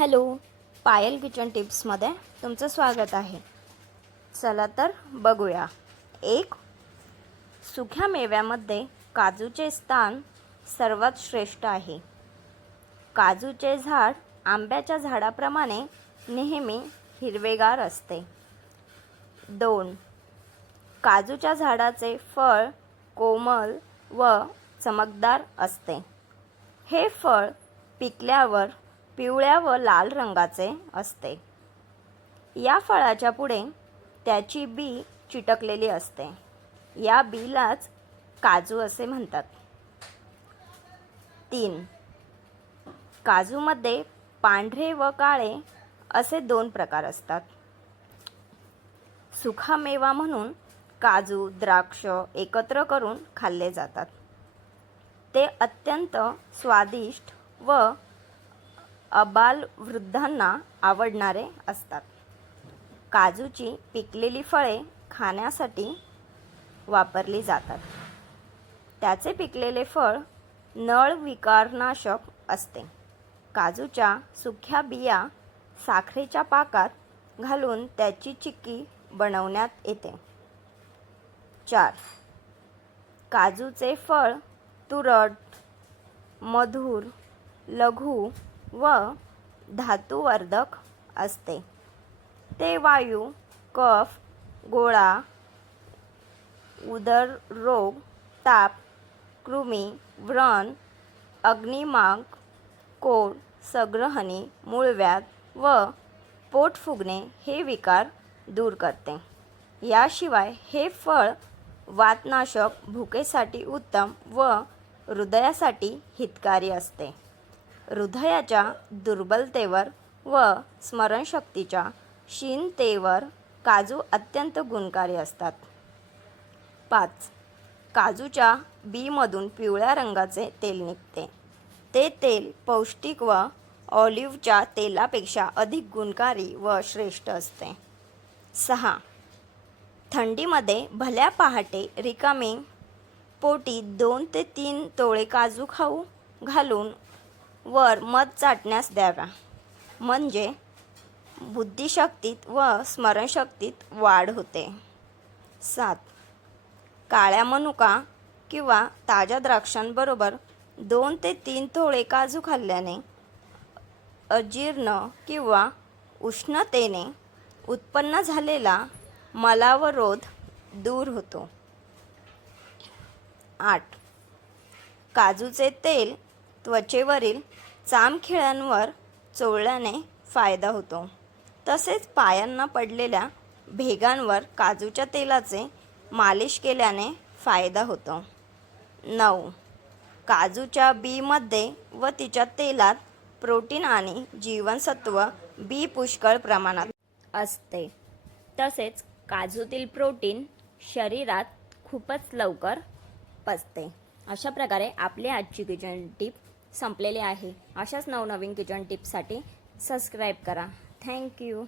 Hello, पायल kitchen टिप्समध्ये तुमचं स्वागत आहे. चला तर बघूया. एक, सुक्या मेव्यामध्ये काजूचे स्थान सर्वात श्रेष्ठ आहे. काजूचे झाड आंब्याच्या झाडाप्रमाणे नेहमी हिरवेगार असते. 2, काजूच्या झाडाचे फळ कोमल व चमकदार असते. हे फळ पिकल्यावर पिवळ्या व लाल रंगाचे असते. या फळाच्या पुढे त्याची बी चिटकलेली असते. या बीलाच काजू असे म्हणतात. 3, काजूमध्ये पांढरे व काळे असे 2 प्रकार असतात. सुखा मेवा म्हणून काजू, द्राक्ष एकत्र करून खाल्ले जातात. ते अत्यंत स्वादिष्ट व आबालवृद्धांना आवडणारे असतात. काजूची पिकलेली फळे खाण्यासाठी वापरली जातात. त्याचे पिकलेले फळ नळ विकारनाशक असते. काजूच्या सुक्या बिया साखरेच्या पाकात घालून त्याची चिक्की बनवण्यात येते. 4, काजूचे फळ तुरट, मधुर, लघु व धातुवर्धक असते. ते वायू, कफ, गोळा, उदररोग, ताप, कृमी, व्रण, अग्निमाग, कोड, संग्रहणी, मूळव्याध व पोट फुगणे हे विकार दूर करते. याशिवाय हे फळ वातनाशक, भुकेसाठी उत्तम व हृदयासाठी हितकारी असते. हृदयाच्या दुर्बलतेवर व स्मरणशक्तीच्या क्षीणतेवर काजू अत्यंत गुणकारी असतात. 5, काजूच्या बीमधून पिवळ्या रंगाचे तेल निघते. ते तेल पौष्टिक व ऑलिव्हच्या तेलापेक्षा अधिक गुणकारी व श्रेष्ठ असते. 6, थंडीमध्ये भल्या पहाटे रिकामे पोटी 2 ते 3 तोळे काजू खाऊ घालून वर मध चाटण्यास द्यावा, म्हणजे बुद्धिशक्तीत व स्मरणशक्तीत वाढ होते. 7, काळ्या मनुका किंवा ताज्या द्राक्षांबरोबर 2 ते 3 तोळे काजू खाल्ल्याने अजीर्ण किंवा उष्णतेने उत्पन्न झालेला मलावरोध दूर होतो. 8, काजूचे तेल त्वचेवरील चामखिळ्यांवर चोळल्याने फायदा होतो. तसेच पायांना पडलेल्या भेगांवर काजूच्या तेलाचे मालिश केल्याने फायदा होतो. 9, काजूच्या बीमध्ये व तिच्या तेलात प्रोटीन आणि जीवनसत्व बी पुष्कळ प्रमाणात असते. तसेच काजूतील प्रोटीन शरीरात खूपच लवकर पचते. अशा प्रकारे आपली आजची किचन टिप संपलेली आहे. अशाच नवनवीन किचन टिप्ससाठी सबस्क्राईब करा. थँक्यू.